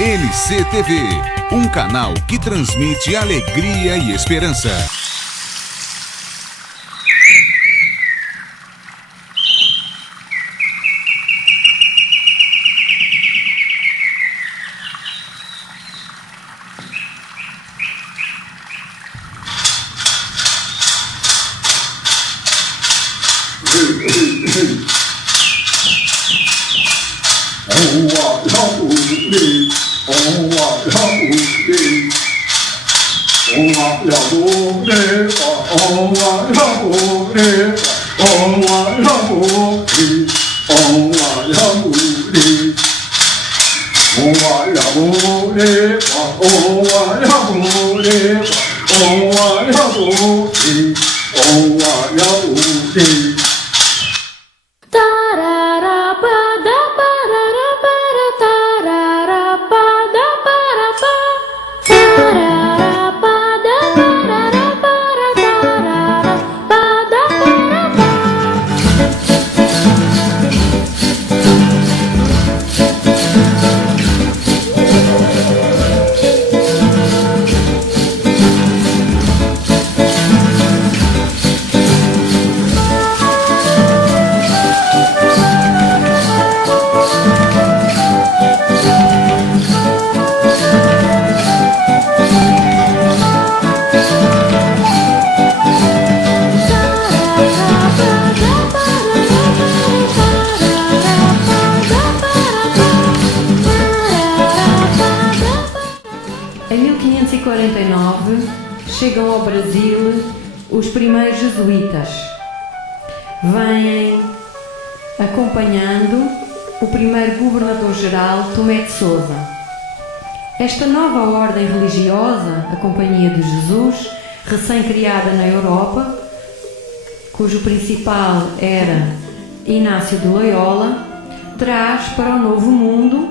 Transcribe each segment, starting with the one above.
LCTV, um canal que transmite alegria e esperança. Em 1549 chegam ao Brasil os primeiros jesuítas. Vêm acompanhando o primeiro governador-geral, Tomé de Sousa. Esta nova ordem religiosa, a Companhia de Jesus, recém-criada na Europa, cujo principal era Inácio de Loyola, traz para o Novo Mundo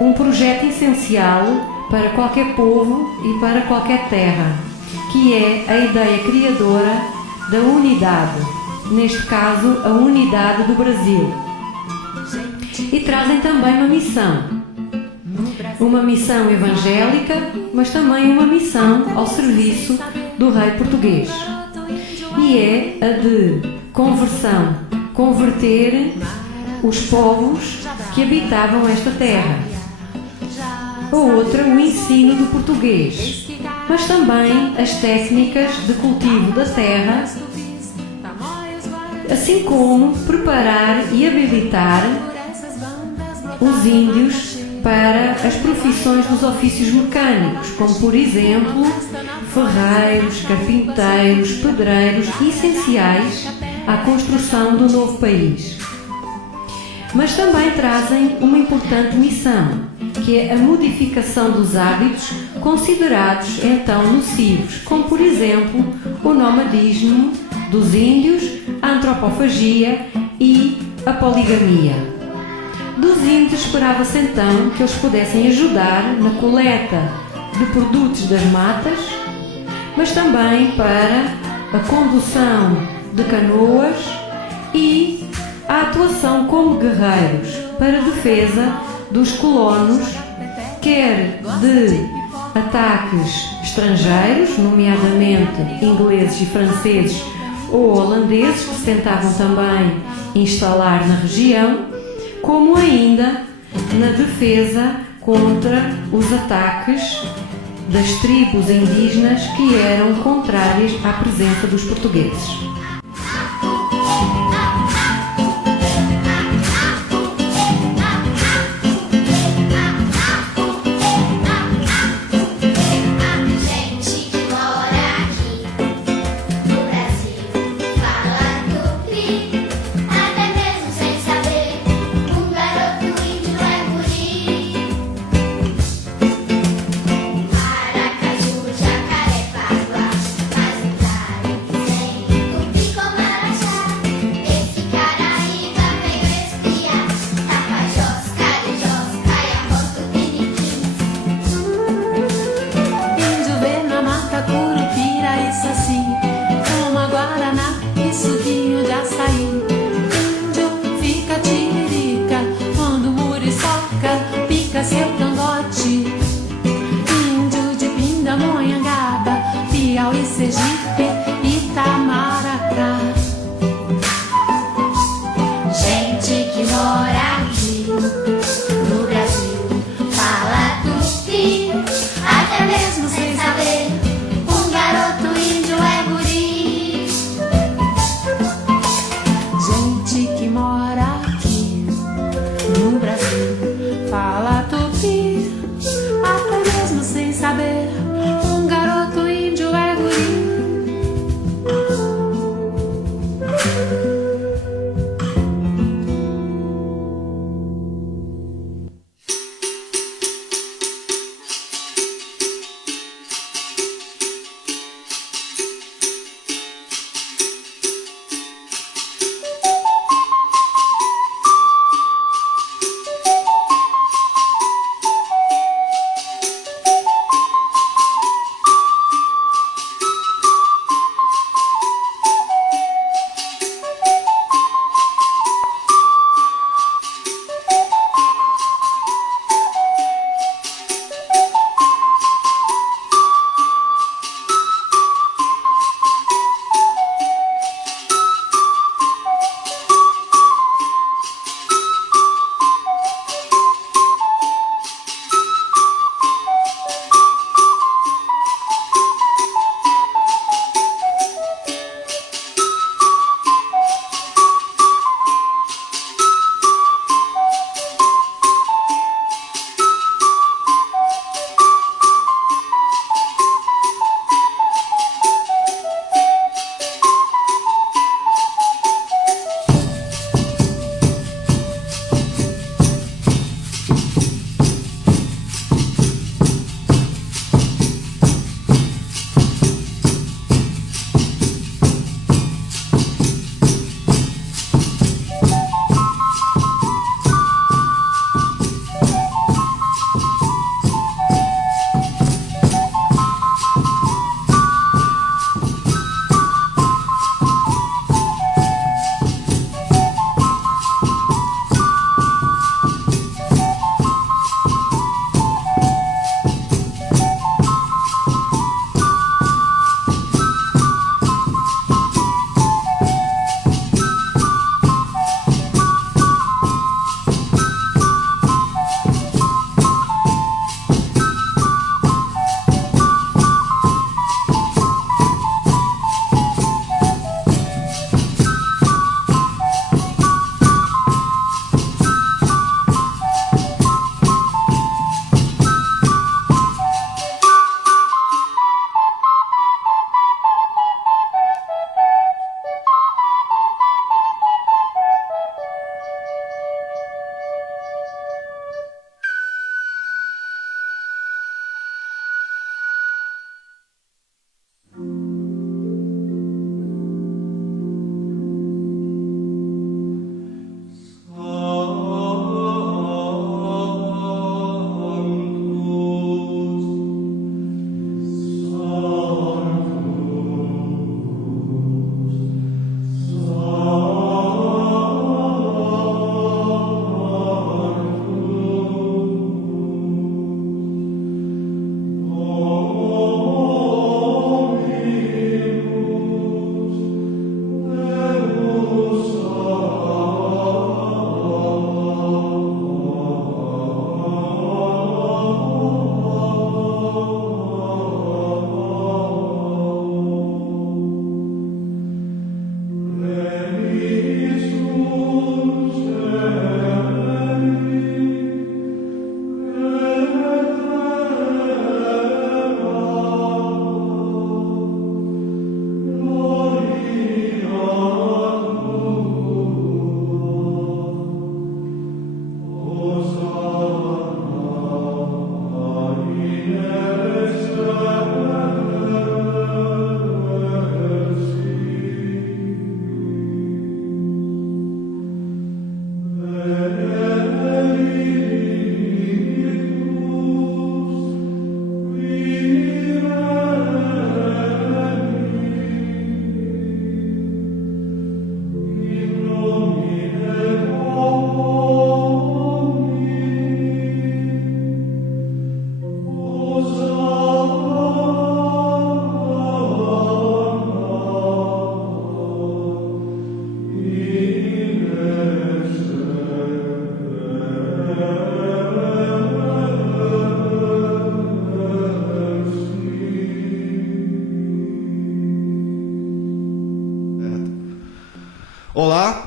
um projeto essencial para qualquer povo e para qualquer terra, que é a ideia criadora da unidade, neste caso a unidade do Brasil. E trazem também uma missão evangélica, mas também uma missão ao serviço do rei português, e é a de converter os povos que habitavam esta terra. A outra, o ensino do português, mas também as técnicas de cultivo da terra, assim como preparar e habilitar os índios para as profissões dos ofícios mecânicos, como por exemplo ferreiros, carpinteiros, pedreiros, essenciais à construção do novo país. Mas também trazem uma importante missão, que é a modificação dos hábitos considerados então nocivos, como por exemplo o nomadismo dos índios, a antropofagia e a poligamia. Dos índios esperava-se então que eles pudessem ajudar na coleta de produtos das matas, mas também para a condução de canoas e a atuação como guerreiros para a defesa dos colonos, quer de ataques estrangeiros, nomeadamente ingleses e franceses ou holandeses, que se tentavam também instalar na região, como ainda na defesa contra os ataques das tribos indígenas que eram contrárias à presença dos portugueses. mora aqui no Brasil fala tupi, até mesmo sem saber. Um garoto índio é guri. Gente que mora aqui no Brasil fala tupi, até mesmo sem saber. Um garoto índio é guri.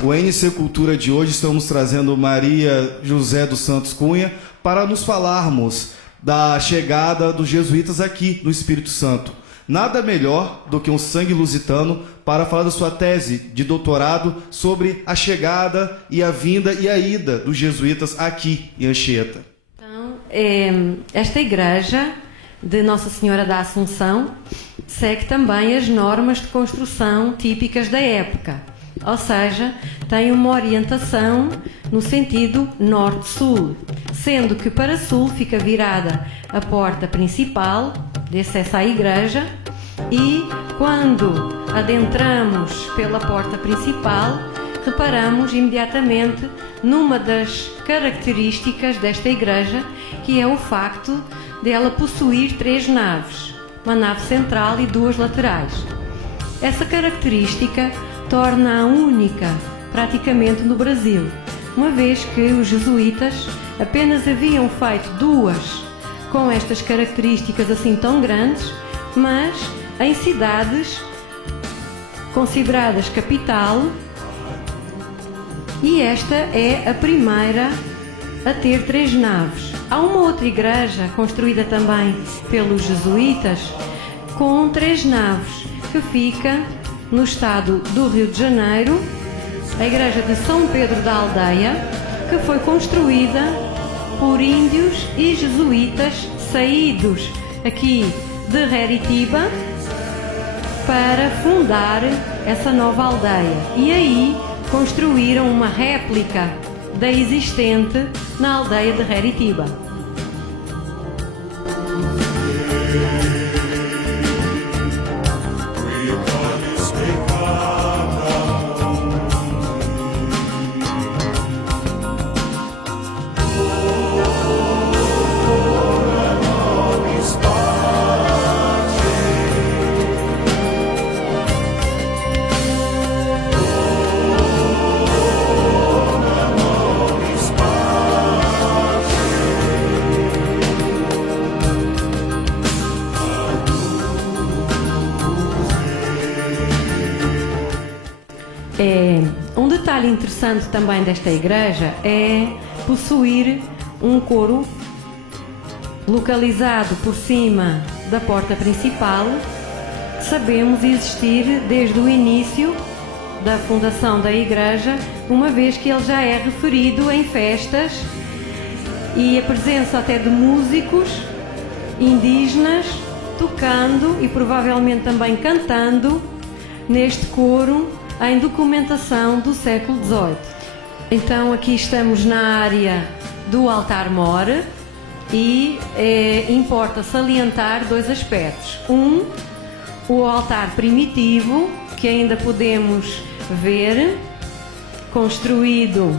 o NC Cultura de hoje estamos trazendo Maria José dos Santos Cunha para nos falarmos da chegada dos jesuítas aqui no Espírito Santo. Nada melhor do que um sangue lusitano para falar da sua tese de doutorado sobre a chegada e a vinda e a ida dos jesuítas aqui em Anchieta. Então, esta igreja de Nossa Senhora da Assunção segue também as normas de construção típicas da época, ou seja, tem uma orientação no sentido norte-sul, sendo que para sul fica virada a porta principal de acesso à igreja e quando adentramos pela porta principal reparamos imediatamente numa das características desta igreja, que é o facto de ela possuir 3 naves, uma nave central e 2 laterais. Essa característica torna-a única praticamente no Brasil, uma vez que os jesuítas apenas haviam feito 2 com estas características assim tão grandes, mas em cidades consideradas capital, e esta é a primeira a ter 3 naves. Há uma outra igreja construída também pelos jesuítas com 3 naves, que fica no estado do Rio de Janeiro, a igreja de São Pedro da Aldeia, que foi construída por índios e jesuítas saídos aqui de Reritiba para fundar essa nova aldeia. E aí construíram uma réplica da existente na aldeia de Reritiba. Um detalhe interessante também desta igreja é possuir um coro localizado por cima da porta principal, que sabemos existir desde o início da fundação da igreja, uma vez que ele já é referido em festas e a presença até de músicos indígenas tocando e provavelmente também cantando neste coro em documentação do século XVIII. Então aqui estamos na área do altar-mor e importa salientar 2 aspectos. O altar primitivo, que ainda podemos ver, construído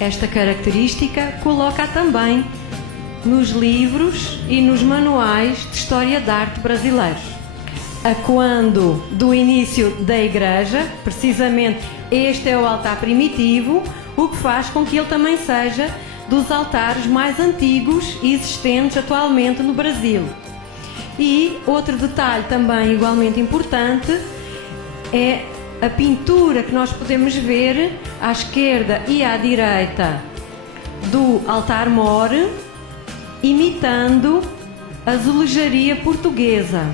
esta característica, coloca também nos livros e nos manuais de história da arte brasileiros. A quando do início da igreja, precisamente este é o altar primitivo, o que faz com que ele também seja dos altares mais antigos existentes atualmente no Brasil. E outro detalhe também igualmente importante é a pintura que nós podemos ver à esquerda e à direita do altar-mor, imitando a azulejaria portuguesa,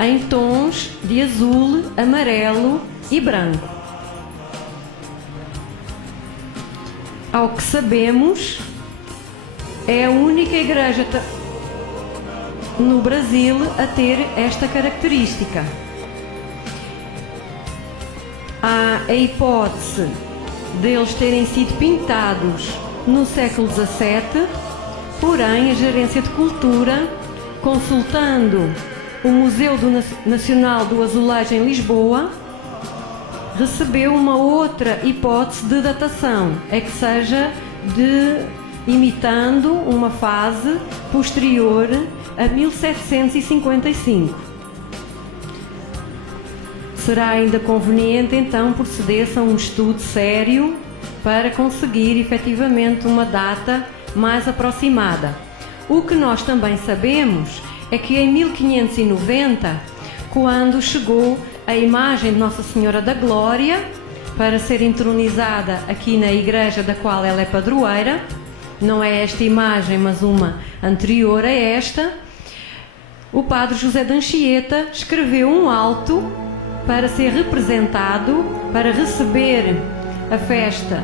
em tons de azul, amarelo e branco. Ao que sabemos, é a única igreja no Brasil a ter esta característica. Há a hipótese deles terem sido pintados no século XVII, porém a Gerência de Cultura, consultando o Museu Nacional do Azulejo em Lisboa, recebeu uma outra hipótese de datação, é que seja imitando uma fase posterior a 1755. Será ainda conveniente então proceder-se a um estudo sério para conseguir efetivamente uma data mais aproximada. O que nós também sabemos é que em 1590, quando chegou a imagem de Nossa Senhora da Glória para ser entronizada aqui na igreja da qual ela é padroeira. Não é esta imagem, mas uma anterior a esta. O padre José de Anchieta escreveu um alto para ser representado, para receber a festa,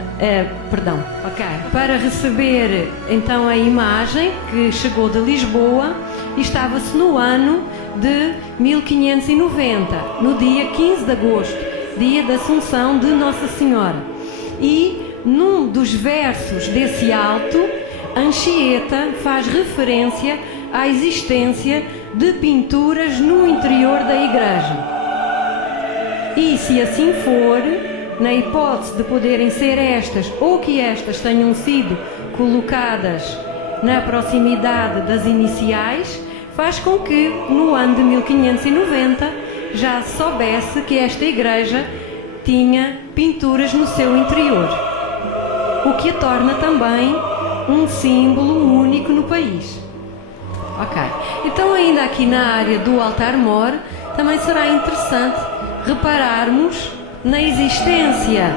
para receber então a imagem que chegou de Lisboa, e estava-se no ano de 1590, no dia 15 de agosto, dia da Assunção de Nossa Senhora. E num dos versos desse alto, Anchieta faz referência à existência de pinturas no interior da igreja. E se assim for, na hipótese de poderem ser estas, ou que estas tenham sido colocadas na proximidade das iniciais, faz com que no ano de 1590 já se soubesse que esta igreja tinha pinturas no seu interior, o que a torna também um símbolo único no país. Ok, então ainda aqui na área do altar-mor também será interessante repararmos na existência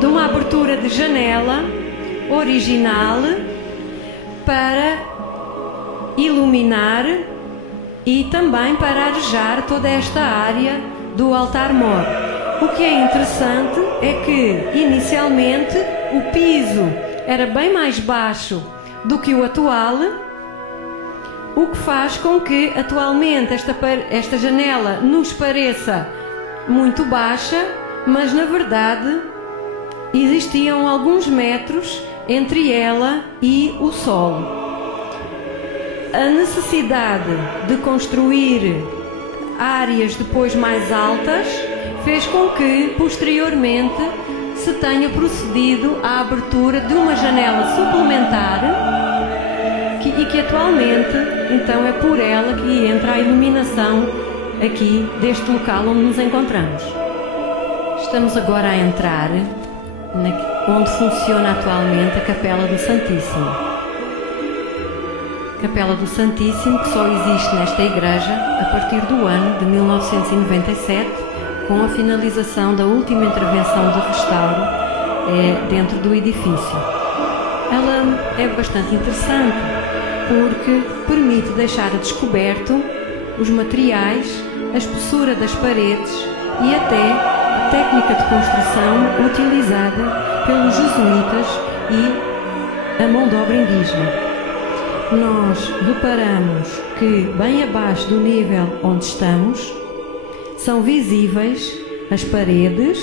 de uma abertura de janela original para iluminar e também para arejar toda esta área do altar-mor. O que é interessante é que inicialmente o piso era bem mais baixo do que o atual, o que faz com que atualmente esta janela nos pareça muito baixa, mas na verdade existiam alguns metros entre ela e o solo. A necessidade de construir áreas depois mais altas fez com que posteriormente se tenha procedido à abertura de uma janela suplementar e que atualmente então é por ela que entra a iluminação aqui deste local onde nos encontramos. Estamos agora a entrar onde funciona atualmente a Capela do Santíssimo. Capela do Santíssimo, que só existe nesta igreja a partir do ano de 1997, com a finalização da última intervenção de restauro dentro do edifício. Ela é bastante interessante porque permite deixar a descoberto os materiais, a espessura das paredes e até a técnica de construção utilizada pelos jesuítas e a mão de obra indígena. Nós reparamos que bem abaixo do nível onde estamos são visíveis as paredes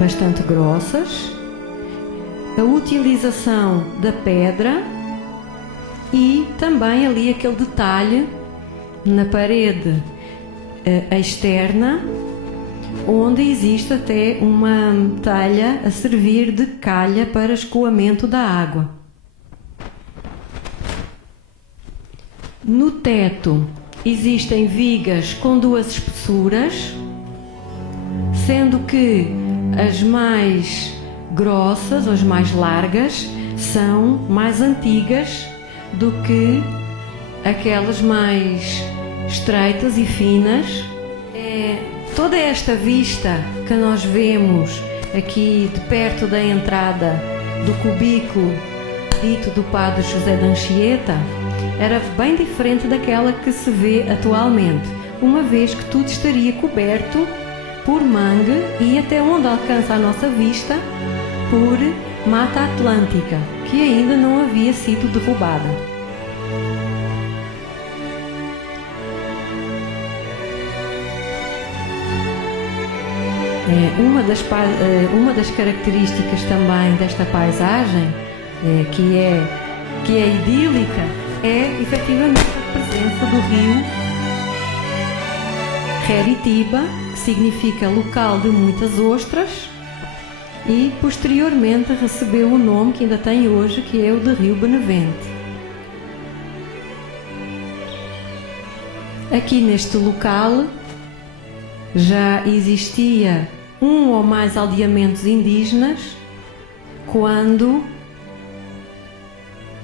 bastante grossas, a utilização da pedra e também ali aquele detalhe na parede externa, onde existe até uma telha a servir de calha para escoamento da água. No teto existem vigas com duas espessuras, sendo que as mais grossas, as mais largas, são mais antigas do que aquelas mais estreitas e finas. Toda esta vista que nós vemos aqui de perto da entrada do cubículo dito do padre José de Anchieta era bem diferente daquela que se vê atualmente, uma vez que tudo estaria coberto por mangue e até onde alcança a nossa vista por Mata Atlântica, que ainda não havia sido derrubada. Uma das características também desta paisagem, que é idílica, é efetivamente a presença do rio Reritiba, que significa local de muitas ostras, e posteriormente recebeu o nome que ainda tem hoje, que é o de Rio Benevente. Aqui neste local já existia um ou mais aldeamentos indígenas quando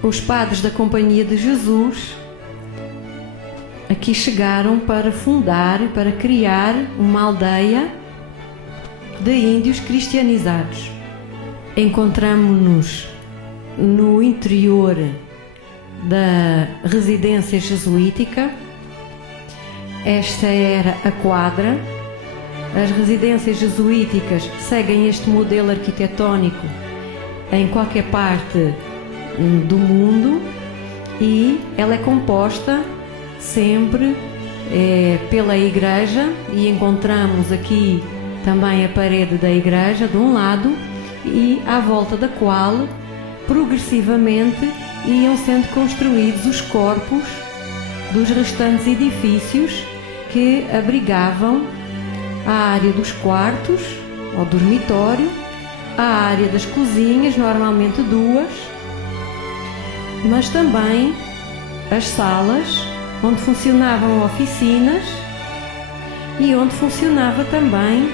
os padres da Companhia de Jesus aqui chegaram para fundar, para criar uma aldeia de índios cristianizados. Encontramo-nos no interior da residência jesuítica. Esta era a quadra. As residências jesuíticas seguem este modelo arquitetónico em qualquer parte do mundo e ela é composta sempre pela igreja, e encontramos aqui também a parede da igreja de um lado, e à volta da qual progressivamente iam sendo construídos os corpos dos restantes edifícios que abrigavam a área dos quartos, ou dormitório, a área das cozinhas, normalmente duas, mas também as salas onde funcionavam oficinas e onde funcionava também,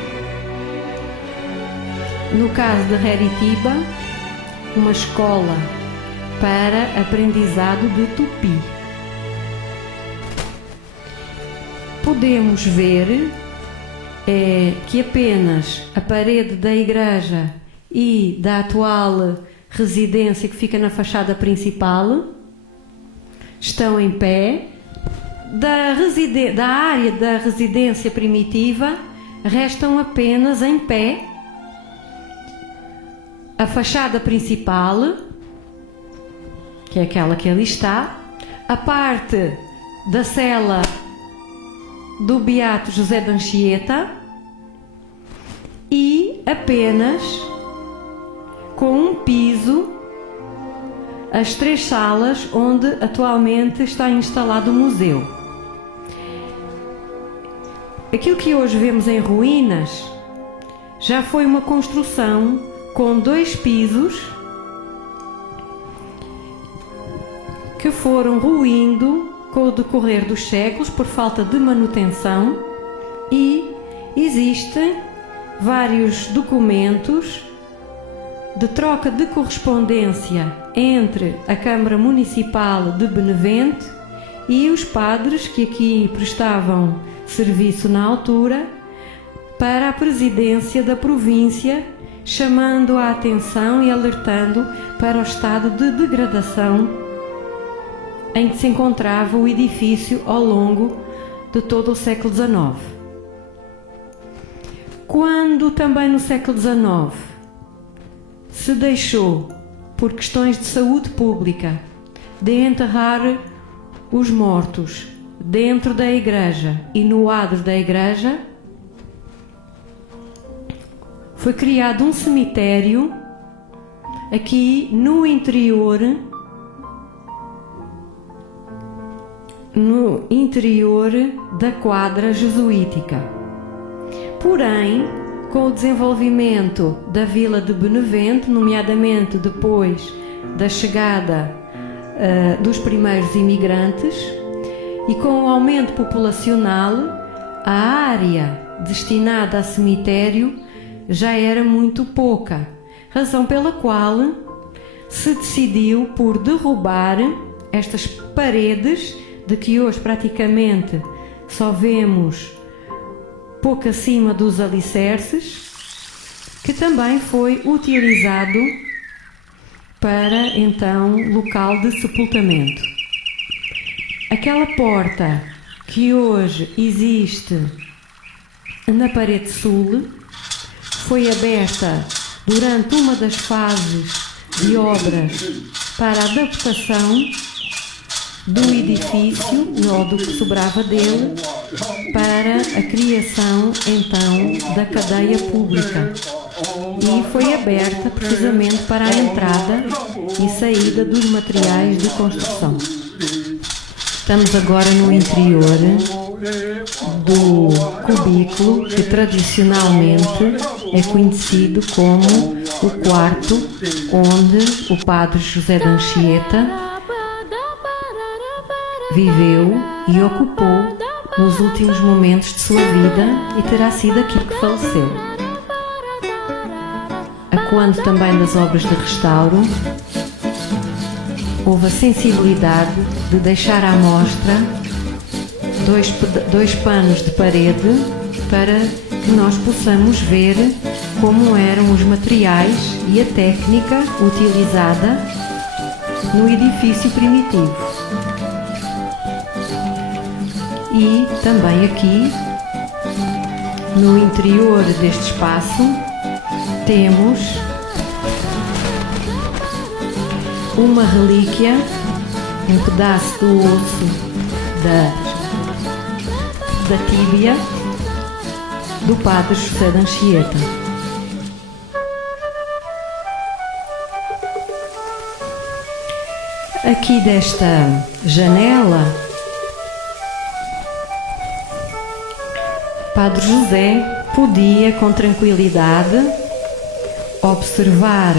no caso de Heritiba, uma escola para aprendizado de tupi. Podemos ver que apenas a parede da igreja e da atual residência que fica na fachada principal estão em pé. Da área da residência primitiva restam apenas em pé a fachada principal, que é aquela que ali está, a parte da cela do Beato José de Anchieta e apenas com um piso as 3 salas onde atualmente está instalado o museu. Aquilo que hoje vemos em ruínas já foi uma construção com 2 pisos que foram ruindo com o decorrer dos séculos por falta de manutenção, e existem vários documentos de troca de correspondência entre a Câmara Municipal de Benevente e os padres que aqui prestavam serviço na altura para a presidência da província, chamando a atenção e alertando para o estado de degradação em que se encontrava o edifício ao longo de todo o século XIX. Quando também no século XIX se deixou, por questões de saúde pública, de enterrar os mortos dentro da igreja e no adro da igreja, foi criado um cemitério aqui no interior da quadra jesuítica. Porém, com o desenvolvimento da vila de Benevente, nomeadamente depois da chegada dos primeiros imigrantes, e com o aumento populacional, a área destinada a cemitério já era muito pouca, razão pela qual se decidiu por derrubar estas paredes, de que hoje praticamente só vemos pouco acima dos alicerces, que também foi utilizado para então local de sepultamento. Aquela porta que hoje existe na parede sul foi aberta durante uma das fases de obras para a adaptação do edifício, ou do que sobrava dele, para a criação então da cadeia pública, e foi aberta precisamente para a entrada e saída dos materiais de construção. Estamos agora no interior do cubículo que tradicionalmente é conhecido como o quarto onde o padre José de Anchieta viveu e ocupou nos últimos momentos de sua vida, e terá sido aqui que faleceu. A quando também das obras de restauro, houve a sensibilidade de deixar à mostra dois panos de parede para que nós possamos ver como eram os materiais e a técnica utilizada no edifício primitivo. E também aqui, no interior deste espaço, temos uma relíquia, um pedaço do osso da tíbia do Padre José de Anchieta. Aqui desta janela, Padre José podia com tranquilidade observar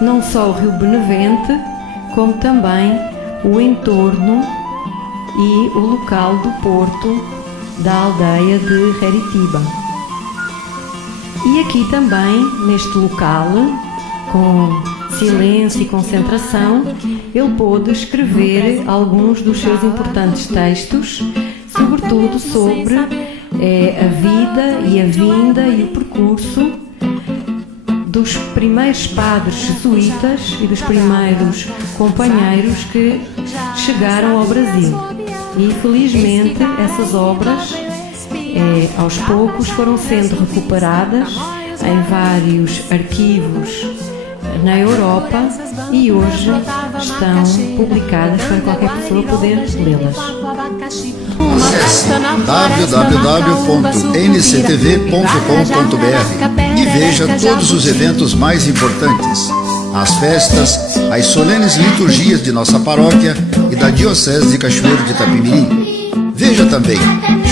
não só o Rio Benevente, como também o entorno e o local do porto da aldeia de Heritiba. E aqui também, neste local, com silêncio e concentração, ele pôde escrever alguns dos seus importantes textos, sobretudo sobre a vida e a vinda e o percurso dos primeiros padres jesuítas e dos primeiros companheiros que chegaram ao Brasil. E felizmente essas obras aos poucos foram sendo recuperadas em vários arquivos na Europa e hoje estão publicadas para qualquer pessoa poder lê-las. Acesse www.nctv.com.br e veja todos os eventos mais importantes, as festas, as solenes liturgias de nossa paróquia e da Diocese de Cachoeiro de Itapemirim. Veja também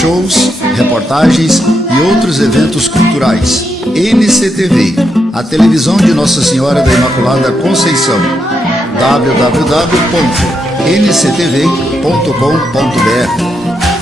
shows, reportagens e outros eventos culturais. NCTV, a televisão de Nossa Senhora da Imaculada Conceição. www.nctv.com.br